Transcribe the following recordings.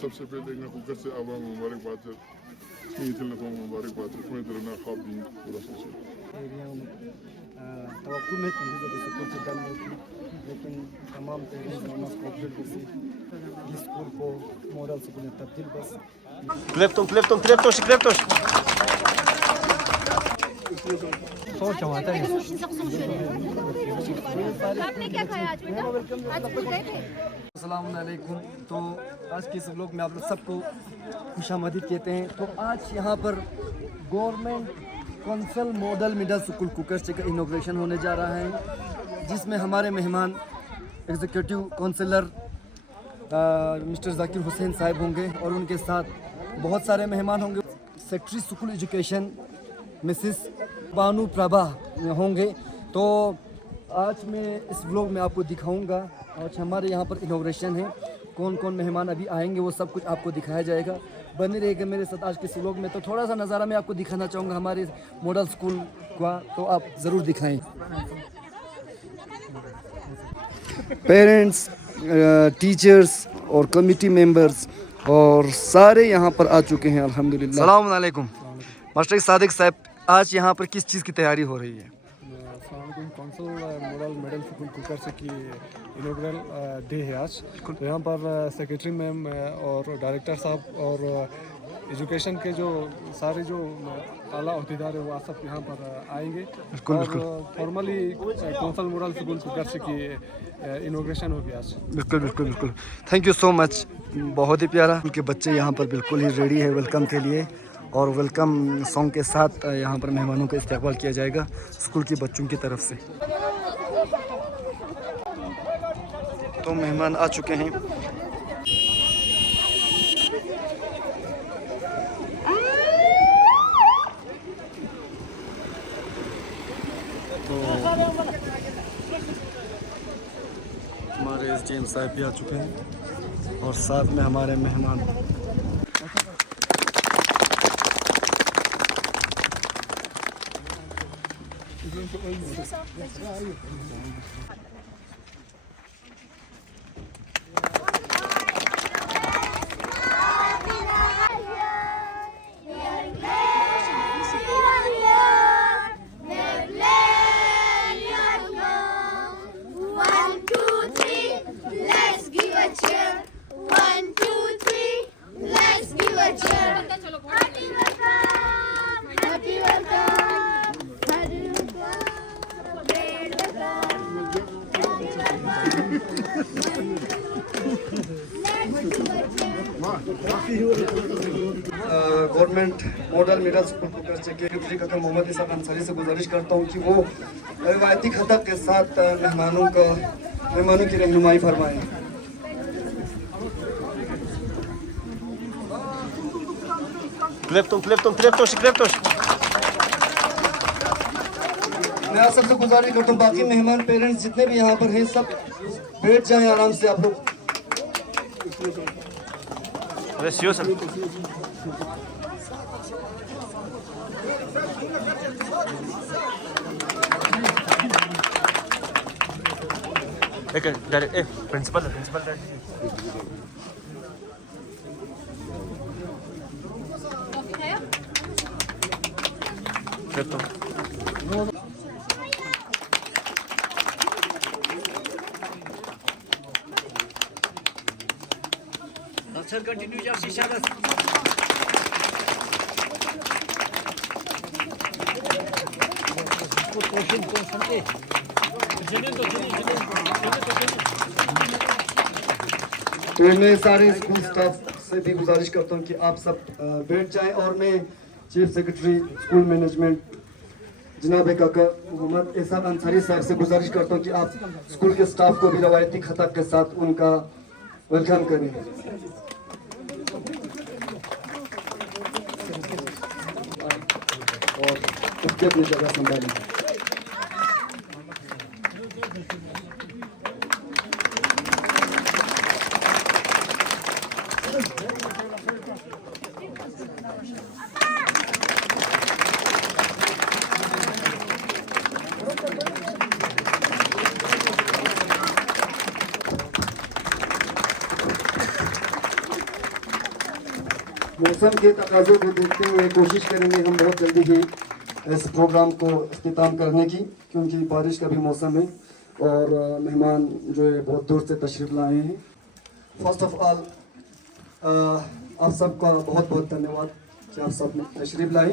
सबसे पहले ना कुकर से आवाम मुबारकबाद है को मुबारकबाद है तुम्हें तरह खाब दी पूरा सोचे तवक्कुल में थी जब स्कूल से डन नहीं थी लेकिन तमाम पेरेंट्स ने मस्त कोऑपरेट से स्कूल को मॉडल स्कूल में तब्दील बस क्लेप्टोश सोच चाहता है आपने क्या खाया आज बेटा? आज स्कूल गए थे? अस्सलाम वालेकुम। तो आज के इस व्लॉग में आप लोग सबको खुशामदीद कहते हैं। तो आज यहाँ पर government council model middle school Kukarchey का इनॉग्रेशन होने जा रहा है, जिसमें हमारे मेहमान executive councillor Mr Zakir Hussain साहब होंगे और उनके साथ बहुत सारे मेहमान होंगे। Secretary school education Mrs Banu Prabha होंगे। तो आज मैं इस व्लॉग में आपको दिखाऊंगा। आज हमारे यहाँ पर इनॉग्रेशन है, कौन कौन मेहमान अभी आएंगे वो सब कुछ आपको दिखाया जाएगा। बने रहेगा मेरे साथ आज के इस व्लॉग में। तो थोड़ा सा नज़ारा मैं आपको दिखाना चाहूँगा हमारे मॉडल स्कूल का, तो आप ज़रूर दिखाएं। पेरेंट्स, टीचर्स और कमिटी मेंबर्स और सारे यहाँ पर आ चुके हैं अल्हम्दुलिल्लाह। अस्सलाम वालेकुम। मास्टर सादिक साहब, आज यहाँ पर किस चीज़ की तैयारी हो रही है? कौंसल मॉडल मिडिल स्कूल कुकरचे की इनॉग्रल डे है आज। तो यहाँ पर सेक्रेटरी मैम और डायरेक्टर साहब और एजुकेशन के जो सारे जो आला अहदेदार है वो सब यहाँ पर आएंगे और फॉर्मली कौंसल मॉडल स्कूल कुकरचे की इनॉग्रेशन होगी आज। बिल्कुल। Thank you so much. बहुत ही प्यारा। उनके बच्चे यहाँ पर बिल्कुल ही रेडी है वेलकम के लिए और वेलकम सॉन्ग के साथ यहाँ पर मेहमानों का इस्तकबाल किया जाएगा स्कूल के बच्चों की तरफ से। तो मेहमान आ चुके हैं। तो हमारे एसडीएम साहब भी आ चुके हैं और साथ में हमारे मेहमान। गवर्नमेंट मॉडल मिडिल स्कूल कुकरचे के का मोहम्मद इसाक अंसारी से गुजारिश करता हूँ कि वो रवायती खतक के साथ मेहमानों की रहनुमाई फरमाएं। क्लेप्टोश मैं आप सबसे गुजारिश करता हूँ बाकी मेहमान पेरेंट्स जितने भी यहाँ पर हैं सब बैठ जाएं आराम से आप लोग। Principal Sir, continue your session. तो मैं सारे स्कूल स्टाफ से भी गुजारिश करता हूँ कि आप सब बैठ जाएं और मैं चीफ सेक्रेटरी स्कूल मैनेजमेंट जनाब काका मोहम्मद इसाक अंसारी साहब से गुजारिश करता हूँ कि आप स्कूल के स्टाफ को भी रवायती खतक के साथ उनका वेलकम करें। और उसके अपनी जगह संभालें। मौसम के तकाज़े को देखते हुए कोशिश करेंगे हम बहुत जल्दी ही इस प्रोग्राम को अख्तिताम करने की, क्योंकि बारिश का भी मौसम है और मेहमान जो है बहुत दूर से तशरीफ़ लाए हैं। फर्स्ट ऑफ ऑल आप सबका बहुत बहुत धन्यवाद कि आप सब तशरीफ़ लाए।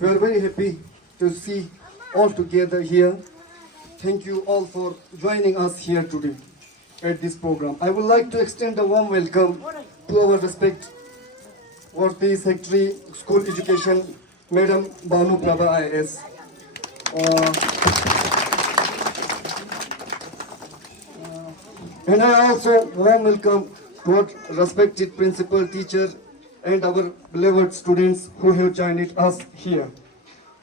We are very happy to see all together here. Thank you all for joining us here today at this program. I would like to extend a warm welcome to our respect worthy Secretary School Education, Madam Banu Prabha IAS. And I also warm welcome to our respected principal, teacher, and our beloved students who have joined us here.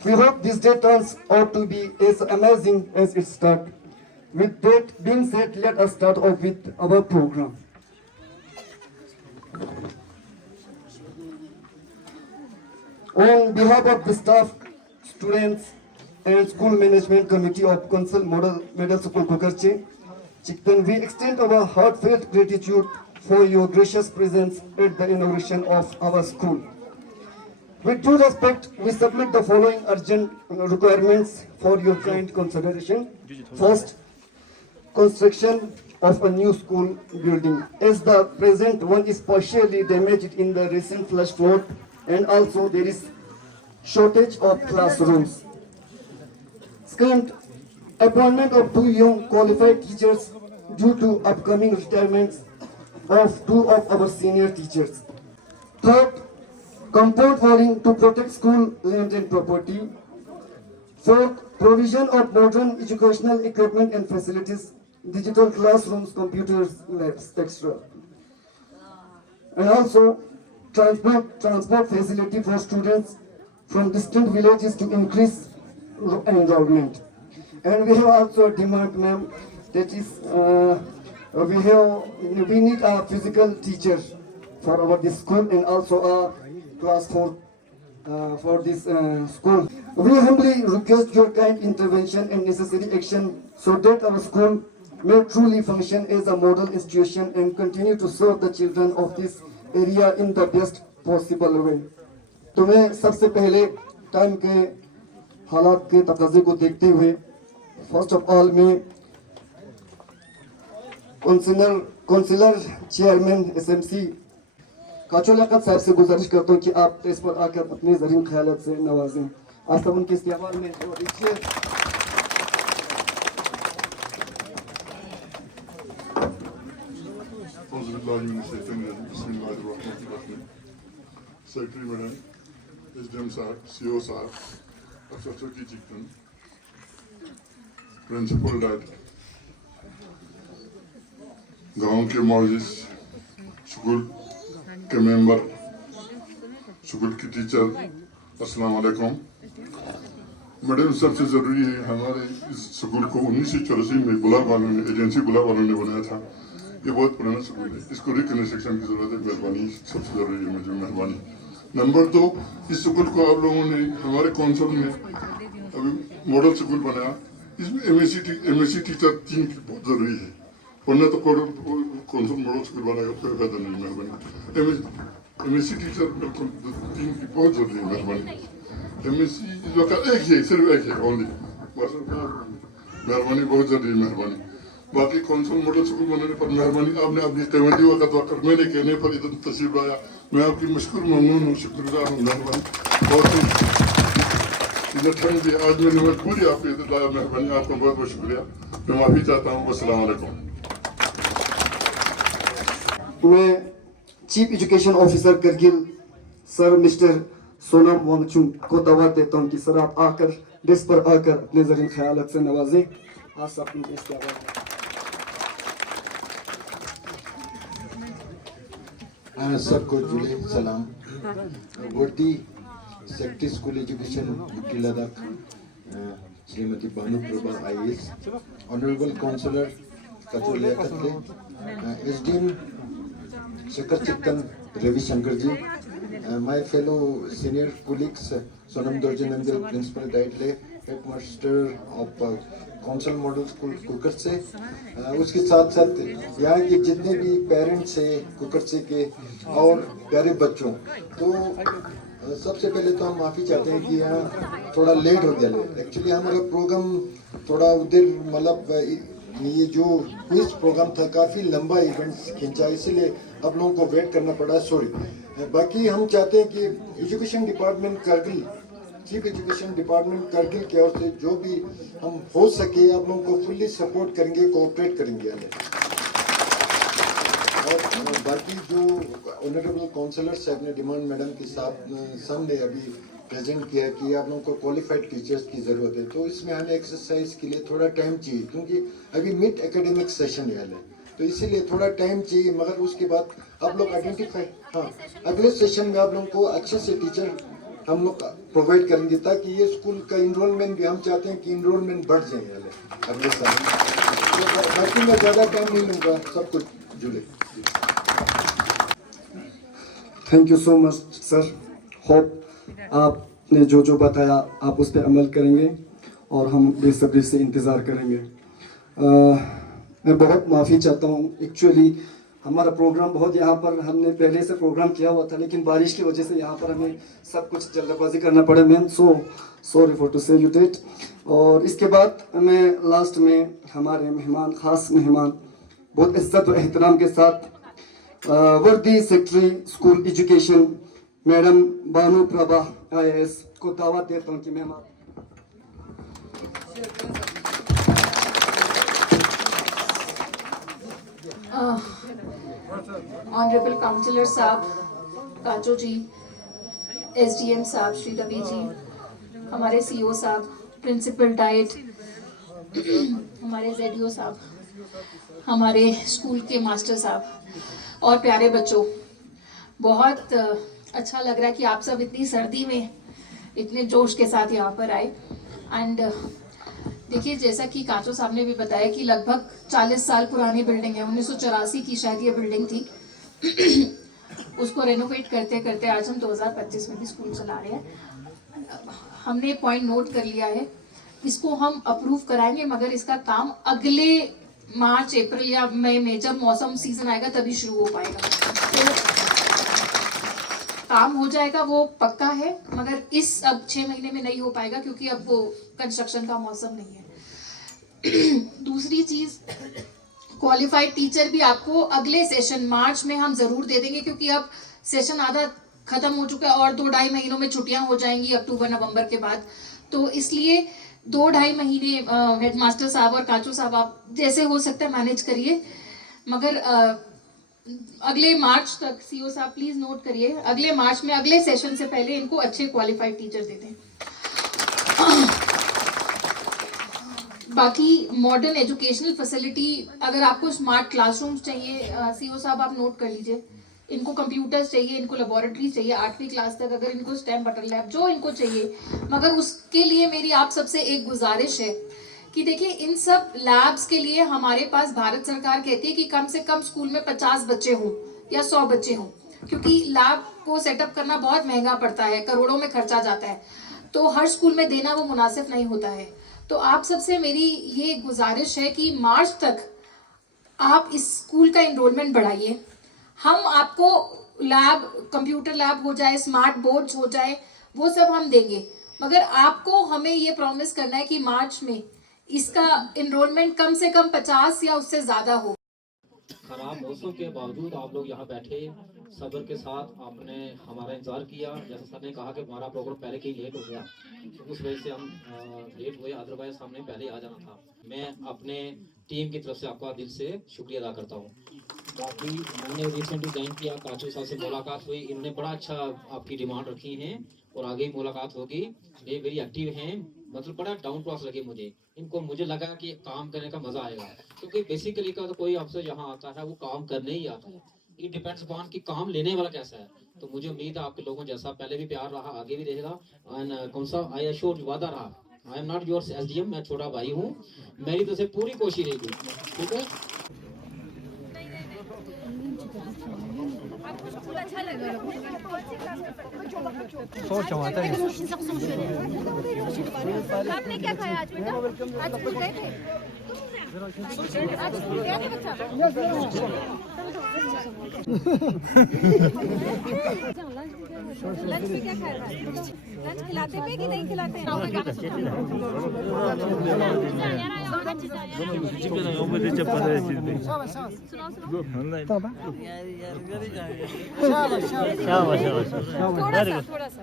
We hope this day turns out to be as amazing as it started. With that being said, let us start off with our program. On behalf of the staff, students, and school management committee of Council Model Middle School Kukarche, Chiktan, we extend our heartfelt gratitude for your gracious presence at the inauguration of our school. With due respect, we submit the following urgent requirements for your kind consideration. First, construction of a new school building, as the present one is partially damaged in the recent flash flood, and also there is shortage of classrooms. Second, appointment of 2 young qualified teachers due to upcoming retirements of 2 of our senior teachers. Third, compound walling to protect school land and property. Fourth, provision of modern educational equipment and facilities, digital classrooms, computers, labs, etc. And also transport facility for students from distant villages to increase enrollment. And we have also a demand, ma'am, that is we need a physical teacher for this school, and also a class for this school. We humbly request your kind intervention and necessary action so that our school may truly function as a model institution and continue to serve the children of this area in the best possible way. तो मैं सबसे पहले time के हालात के तकाज़े को देखते हुए फर्स्ट ऑफ ऑल में काउंसिलर चेयरमैन SMC काचो लियाकत साहब से गुजारिश करता हूँ कि आप इस पर आकर अपने ज़रीन ख्यालात से नवाजें। आज तक उनके इस्तेमाल में सेक्रेटरी मैडम, SDM साहब, CO साहब, अफसर की चिकन, प्रिंसिपल डैड, गांव के मौजिस, स्कूल के मेंबर, स्कूल की टीचर, अस्सलाम वालेकुम। मैडम, सबसे ज़रूरी है हमारे इस स्कूल को 1984 में गुलाब वालों ने, एजेंसी गुलाब वालों ने बनाया था। ये बहुत पुराना स्कूल है, इसको रिकन्स्ट्रक्शन की ज़रूरत है। मेहरबानी सबसे ज़रूरी है, मुझे मेहरबानी। नंबर 2, इस स्कूल को आप लोगों ने हमारे काउंसिल में अभी मॉडल स्कूल बनाया, इसमें MSc टीचर 3 की बहुत ज़रूरी है, वरना तो काउंसिल मॉडल स्कूल बनाएगा कोई फायदा नहीं। मेहरबानी MSc टीचर बिल्कुल 3 की बहुत ज़रूरी है। मेहरबानी MSc एक ही, सिर्फ एक है, ओनली, बस। मेहरबानी बहुत ज़रूरी है। मेहरबानी बाकी काउंसिल मॉडल स्कूल बनाने पर मेहरबानी आपने अपनी कीमती वक्त वाकर मैंने कहने पर इधर तशरीफ लाया, मैं आपकी मशकूर ममनून हूँ, शुक्रगुजार हूँ। मेहरबानी बहुत इधर ठंड भी आज मैंने पूरी आपके इधर लाया। मेहरबानी आपका बहुत बहुत शुक्रिया, मैं माफ़ी चाहता हूँ। अस्सलाम वालेकुम। मैं chief education officer Kargil sir mister Sonam Wangchuk को दावत देता हूँ कि सर आप आकर डेस्क पर आकर अपने ज़रीन ख्यालात से नवाजें। आज सब सबको जुड़े सलाम। वर्दी secretary school education UP Ladakh Shrimati Banu Prabha IAS, honourable councillor Kacho Liyaqat, SDM Shekhar Chittan Ravi ji, my fellow senior colleagues Sonam Dorjanandal, Principal Daitle, Headmaster of council model school कुकर से। उसके साथ साथ यहाँ के जितने भी पेरेंट्स हैं कुकर से के और प्यारे बच्चों, तो सबसे पहले तो हम माफ़ी चाहते हैं कि यहाँ थोड़ा लेट हो गया। एक्चुअली हमारा प्रोग्राम थोड़ा उधर मतलब ये जो क्विज प्रोग्राम था काफ़ी लंबा इवेंट खींचा, इसीलिए आप लोगों को वेट करना पड़ा, सॉरी। बाकी हम चाहते हैं कि education department Kargil, chief education department Kargil की ओर से जो भी हम हो सके आप लोगों को फुल्ली सपोर्ट करेंगे, कोऑपरेट करेंगे हमें। और बाकी जो ऑनरेबल काउंसलर साहब ने डिमांड मैडम के सामने अभी प्रेजेंट किया कि आप लोगों को क्वालिफाइड टीचर्स की ज़रूरत है, तो इसमें हमें एक्सरसाइज के लिए थोड़ा टाइम चाहिए, क्योंकि अभी मिड एकेडमिक सेशन है, तो इसीलिए थोड़ा टाइम चाहिए। मगर उसके बाद आप लोग आइडेंटिफाई, हाँ, अगले सेशन में आप लोगों को अच्छे से टीचर हम लोग प्रोवाइड करेंगे, ताकि ये स्कूल का इनरोलमेंट भी हम चाहते हैं कि इनरोलमेंट बढ़ जाए अगले साल। तो बाकी मैं ज़्यादा टाइम नहीं लूँगा, सब कुछ जुड़े। Thank you so much sir. Hope आपने जो जो बताया आप उस पर अमल करेंगे और हम बेसब्री से इंतज़ार करेंगे। मैं बहुत माफ़ी चाहता हूँ, एक्चुअली हमारा प्रोग्राम बहुत यहाँ पर हमने पहले से प्रोग्राम किया हुआ था, लेकिन बारिश की वजह से यहाँ पर हमें सब कुछ जल्दबाजी करना पड़ा। मैम सॉरी फॉर टू से यू डेट। और इसके बाद मैं लास्ट में हमारे मेहमान, ख़ास मेहमान, बहुत इज्जत और एहतराम के साथ वर्दी सेक्रेटरी स्कूल एजुकेशन मैडम बानू प्रभा IAS को दावत देता हूँ कि मैम आप ऑनरेबल काउंसलर साहब, काचो जी, SDM साहब श्री रवि जी, हमारे CO साहब, प्रिंसिपल डाइट, हमारे ZDO साहब, हमारे स्कूल के मास्टर साहब और प्यारे बच्चों, बहुत अच्छा लग रहा है कि आप सब इतनी सर्दी में इतने जोश के साथ यहाँ पर आए। एंड देखिए, जैसा कि काचो साहब ने भी बताया कि लगभग 40 साल पुरानी बिल्डिंग है, 1984 की शायद ये बिल्डिंग थी। उसको रेनोवेट करते करते आज हम 2025 में भी स्कूल चला रहे हैं। हमने पॉइंट नोट कर लिया है, इसको हम अप्रूव कराएंगे, मगर इसका काम अगले मार्च, अप्रैल या मई में जब मौसम सीजन आएगा तभी शुरू हो पाएगा। तो काम हो जाएगा, वो पक्का है, मगर इस अब 6 महीने में नहीं हो पाएगा, क्योंकि अब वो कंस्ट्रक्शन का मौसम नहीं है। दूसरी चीज, क्वालिफाइड टीचर भी आपको अगले सेशन मार्च में हम जरूर दे देंगे, क्योंकि अब सेशन आधा खत्म हो चुका है और 2-2.5 महीनों में छुट्टियां हो जाएंगी अक्टूबर नवंबर के बाद। तो इसलिए 2-2.5 महीने हेडमास्टर साहब और काचो साहब आप जैसे हो सकता है मैनेज करिए, मगर अगले मार्च तक CO साहब प्लीज नोट करिए, अगले मार्च में अगले सेशन से पहले इनको अच्छे क्वालिफाइड टीचर दे दें। बाकी मॉडर्न एजुकेशनल फैसिलिटी, अगर आपको स्मार्ट क्लासरूम्स चाहिए, CO साहब आप नोट कर लीजिए, इनको कंप्यूटर्स चाहिए, इनको लेबोरेटरीज चाहिए 8वीं क्लास तक, अगर इनको स्टेम बटर लैब जो इनको चाहिए। मगर उसके लिए मेरी आप सबसे एक गुजारिश है कि देखिए, इन सब लैब्स के लिए हमारे पास भारत सरकार कहती है कि कम से कम स्कूल में 50 बच्चे हों या 100 बच्चे हों, क्योंकि लैब को सेटअप करना बहुत महंगा पड़ता है, करोड़ों में खर्चा जाता है, तो हर स्कूल में देना वो मुनासिब नहीं होता है। तो आप सबसे मेरी ये गुजारिश है कि मार्च तक आप इस स्कूल का इनरोलमेंट बढ़ाइए। हम आपको लैब, कंप्यूटर लैब हो जाए, स्मार्ट बोर्ड्स हो जाए, वो सब हम देंगे, मगर आपको हमें ये प्रॉमिस करना है कि मार्च में इसका इनरोलमेंट कम से कम 50 या उससे ज्यादा हो। खराब मौसम के बावजूद आप लोग यहाँ बैठे सब्र के साथ आपने हमारा इंतजार किया। जैसा सर ने कहा कि हमारा प्रोग्राम पहले ही लेट हो गया, तो उस वजह से हम लेट हुए, अदरवाइज हमने पहले आ जाना था। मैं अपने टीम की तरफ से आपका दिल से शुक्रिया अदा करता हूँ। बाकी मैंने रिसेंटली ज्वाइन किया, काचू साहब से मुलाकात हुई, इन्होंने बड़ा अच्छा आपकी डिमांड रखी है और आगे भी मुलाकात होगी। ये वेरी एक्टिव हैं, मतलब बड़ा डाउन टू अर्थ लगे मुझे लगा कि काम करने का मजा आएगा, क्योंकि बेसिकली का तो कोई अफसर यहाँ आता है वो काम करने ही आता है, इट डिपेंड्स अपॉन कि काम लेने वाला कैसा है। तो मुझे उम्मीद है आपके लोगों जैसा पहले भी प्यार रहा, आगे भी रहेगा। एंड कौन सा आई एश्योर वादा रहा, I am not your SDM, मैं छोटा भाई हूँ, मेरी तो से पूरी कोशिश रहेगी, ठीक है। आपको स्कूल अच्छा लगा? आपने क्या खाया आज बेटा? आज स्कूल गए थे? आज स्कूल गया था बच्चा? लंच में क्या खाया था? लंच खिलाते पे कि नहीं खिलाते? थोड़ा सा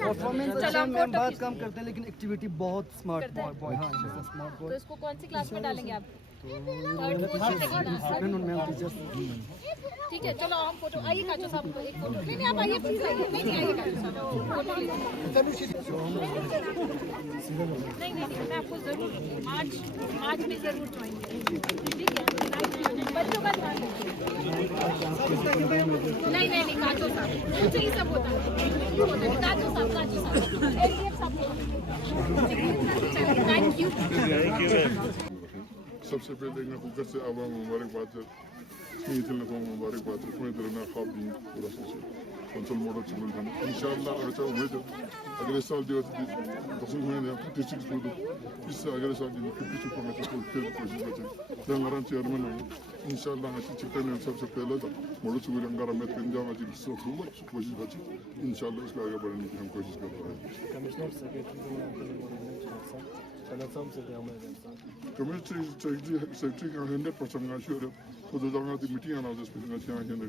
परफॉर्मेंस चलो में हम बात कम करते हैं लेकिन एक्टिविटी बहुत स्मार्ट बॉय। हाँ स्मार्ट तो बॉय। इसको कौन सी क्लास में डालेंगे आप? ठीक है, चलो हम फोटो आइए काजो साहब को एक फोटो। नहीं आप आइए प्लीज आइए। नहीं आइए काजो साहब फोटो लीजिए। नहीं मैं आपको जरूर मार्च में जरूर ज्वाइन करूँगी। ठीक है, बच्चों का ध्यान नहीं काजो साहब मुझे ही सब होता है। काजो साहब एलडीएफ साहब थैंक यू। सबसे पहले मैं कुकर से आवाम मुबारकबाद स्नेहिతులకు मुबारकबाद पूरी तरह ख्वाब दी पूरा कंसोल मॉडल चल रहा है इंशाल्लाह अगर उम्मीद अगले साल जो तस्वीर में है 56 को इस अगले साल जो 52 को मैं तो फिर कोशिश करें दंगरान चेयरमैन हूं इंशाल्लाह अच्छी चिकन में सबसे पहले तो मॉडल चुगल अंगारा में तीन जाऊंगा जी सो कोशिश बची इंशाल्लाह इसको आगे बढ़ने की हम कोशिश कर रहे हैं कमिश्नर सेक्रेटरी का 100% आश्योर खुद जाना थी मीटिंग आना उस पे यहाँ है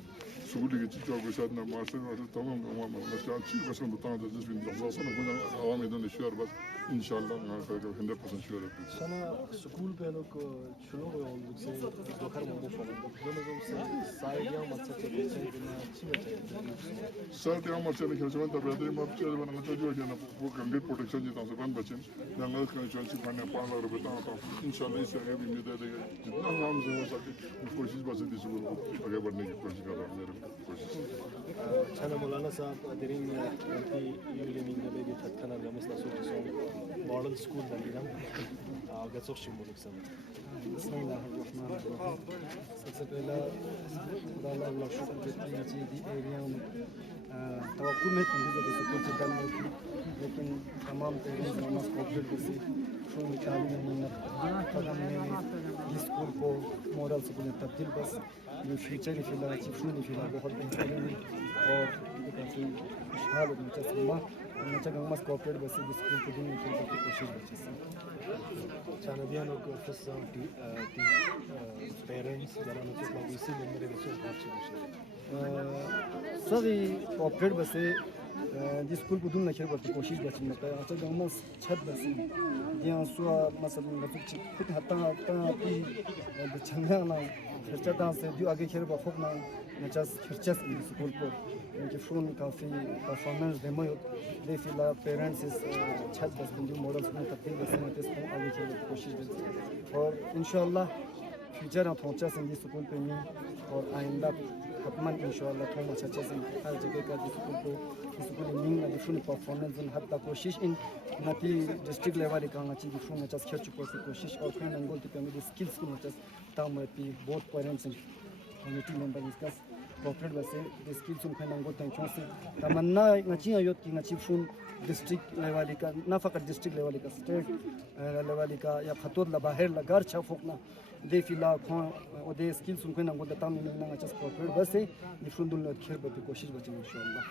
स्कूल के चीज़ों के साथ ना मास्टर तमाम मसला अच्छी मसला बताना था जिस दिन दर्जा ना कुछ आवाम इधर श्योर बस इंशाल्लाह यहाँ का 100% श्योर है sana school pe loc şunu olduk se bakar mı bu falan böyle olsa sahibi olmazsa sir ते हम अच्छा नहीं खेल तब याद है मैं चल बना तो जो है ना वो गंभीर प्रोटेक्शन जितना से बन बचे जंगल का जो है खाने पानी और बताना था इंशाल्लाह इससे आगे भी उम्मीद है जितना हम से हो सके कोशिश बस इस को आगे बढ़ने की कोशिश कर रहा हूं मेरे कोशिश sana Maulana साहब derin anti yürüyenin de bir takana namazla soru son model school dalıyam गैसों शिमोलिक सब सबसे पहला खुदा अल्लाह शुक्र करते हैं जी दी एरिया में तवक्कुल में थी जब स्कूल से डल में थी लेकिन तमाम पेरेंट्स नमाज कोऑपरेट करते शुरू में तालीम नहीं कदम में स्कूल को मॉडल स्कूल में तब्दील बस ये फ्यूचर ही फिलहाल शुरू नहीं फिलहाल बहुत बेहतरीन और काफ़ी खुशहाल और मुझे नचा गंगमस कोऑपरेट बस स्कूल को दिन में कोशिश बची Canadian लोग फैसिलिटी पेरेंट्स जरा लोग को इसी में मेरे बच्चों को अच्छे सभी कोऑपरेट बस स्कूल को दूर नखर बस कोशिश बस में तो अच्छा गंगमस छत बस यहाँ सुआ मसलन मतलब खुद हत्ता भी बचंगा ना खर्चा था से जो आगे खेल बफक ना नचा खर्चा स्कूल को उनके फ़ोन काफ़ी परफॉर्मेंस डेमो दे फिला पेरेंट्स इस छत बस जो मॉडल्स में तब्दील बस में इसको आगे चलने की कोशिश करते और इंशाल्लाह फ्यूचर हम पहुंचा संगी स्कूल पे में और आइंदा हतमन इंशाल्लाह थोड़ा अच्छा से हर जगह का स्कूल को स्कूल में ना डिफरेंट परफॉर्मेंस इन हद तक कोशिश इन नती डिस्ट्रिक्ट लेवल का ना चीज डिफरेंट अच्छा खेल चुका है कोशिश और फिर नंगोल पे में स्किल्स को अच्छा ताम रहती both parents and community member इसका कोऑपरेट बसे स्किल्स उनका नंगोल टेंशन से तमन्ना नची आयोत की नची फुन डिस्ट्रिक्ट लेवल का ना फकत डिस्ट्रिक्ट लेवल का स्टेट लेवल का या खतोर ला बाहर लगर छफोकना दे फिला खो और दे स्किल्स उनका नंगोल ताम में ना अच्छा कोऑपरेट बसे डिफरेंट दुल खेल बते कोशिश बचे इंशाल्लाह